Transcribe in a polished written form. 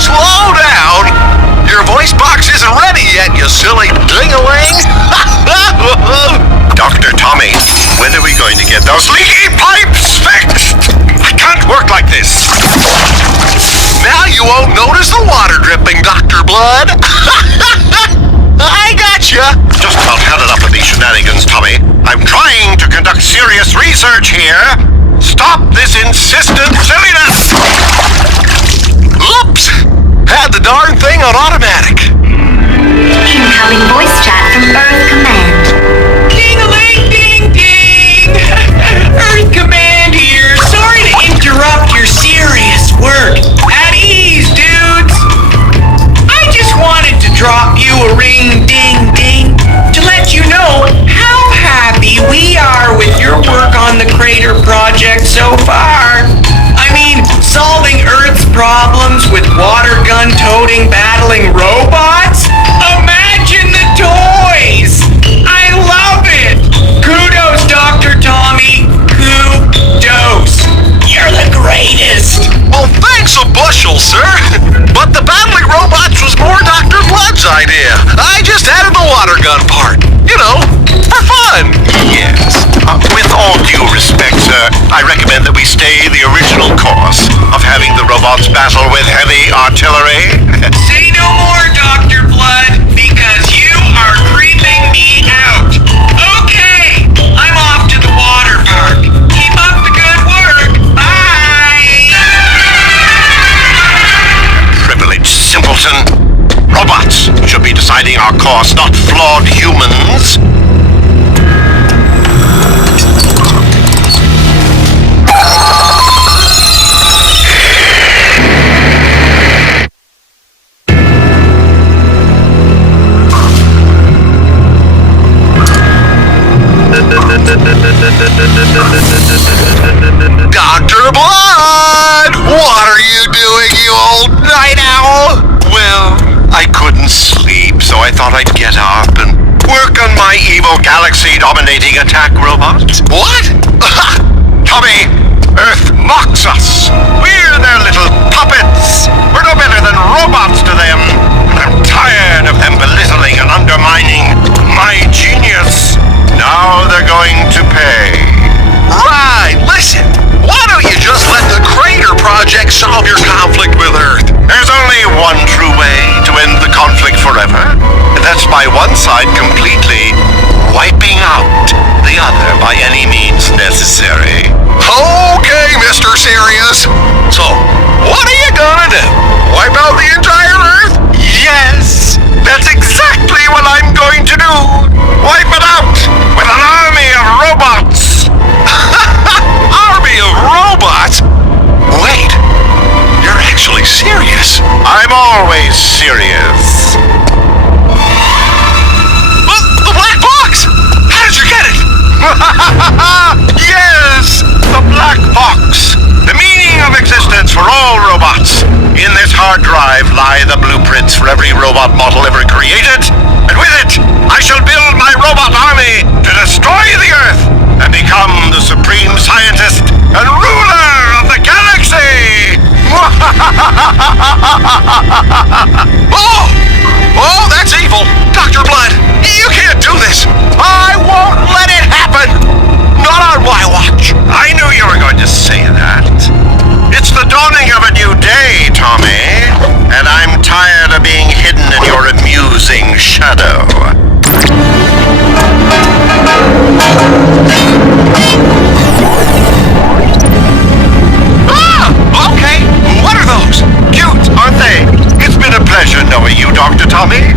Slow down! Your voice box isn't ready yet, you silly ding-a-ling! Dr. Tommy, when are we going to get those leaky pipes fixed? I can't work like this. Now you won't notice the water dripping, Dr. Blood. I gotcha. Just about had enough of these shenanigans, Tommy. I'm trying to conduct serious research here. Stop this insistent silliness. Oops! Had the darn thing on automatic. Incoming voice chat from Earth Command. Ding-a-ling, ding-ding! Earth Command here. Sorry to interrupt your serious work. At ease, dudes. I just wanted to drop you a ring-ding-ding to let you know how happy we are with your work on the Crater Project so far. I mean, solving Earth's problems with water gun-toting, battling robots? Imagine the toys! I love it! Kudos, Dr. Tommy. Kudos. You're the greatest. Well, thanks a bushel, sir. But the battling robots was more Dr. Blood's idea. I just added the water gun part. You know, for fun. Yes. With all due respect, sir, I recommend that we stay the original course of having the robots battle with heavy artillery. Say no more, Dr. Blood, because you are creeping me out. Okay, I'm off to the water park. Keep up the good work. Bye! Privileged simpleton. Robots should be deciding our course, not flawed humans. Dr. Blood! What are you doing, you old night owl? Well, I couldn't sleep, so I thought I'd get up and work on my evil galaxy-dominating attack robot. What? Tommy, Earth mocks us. We're their little puppets. We're no better than robots to them. And I'm tired of them belittling and undermining my genius. Now they're going to pay. Right, listen. Why don't you just let the Crater Project solve your conflict with Earth? There's only one true way to end the conflict forever, and that's by one side completely wiping out the other by any means necessary. Okay, Mr. Serious. So, what are you gonna do? Wipe out the entire Earth? Yes, that's exactly what I'm going to do. Wipe it out with an army of robots. Army of robots? Wait, you're actually serious? I'm always serious. The black box! How did you get it? Yes, the black box. The meaning of existence for all robots. In this hard drive lie the blueprints for every robot model ever created. And with it, I shall build my robot army to destroy the Earth and become the supreme scientist and ruler of the galaxy. Oh, that's evil. Dr. Blood, you can't do this. I won't let it happen. Not on my watch. I knew you were going to say that. It's the dawning of a new day, Tommy, and I'm tired of being hidden in your amusing shadow. Okay. What are those? Cute, aren't they? It's been a pleasure knowing you, Dr. Tommy.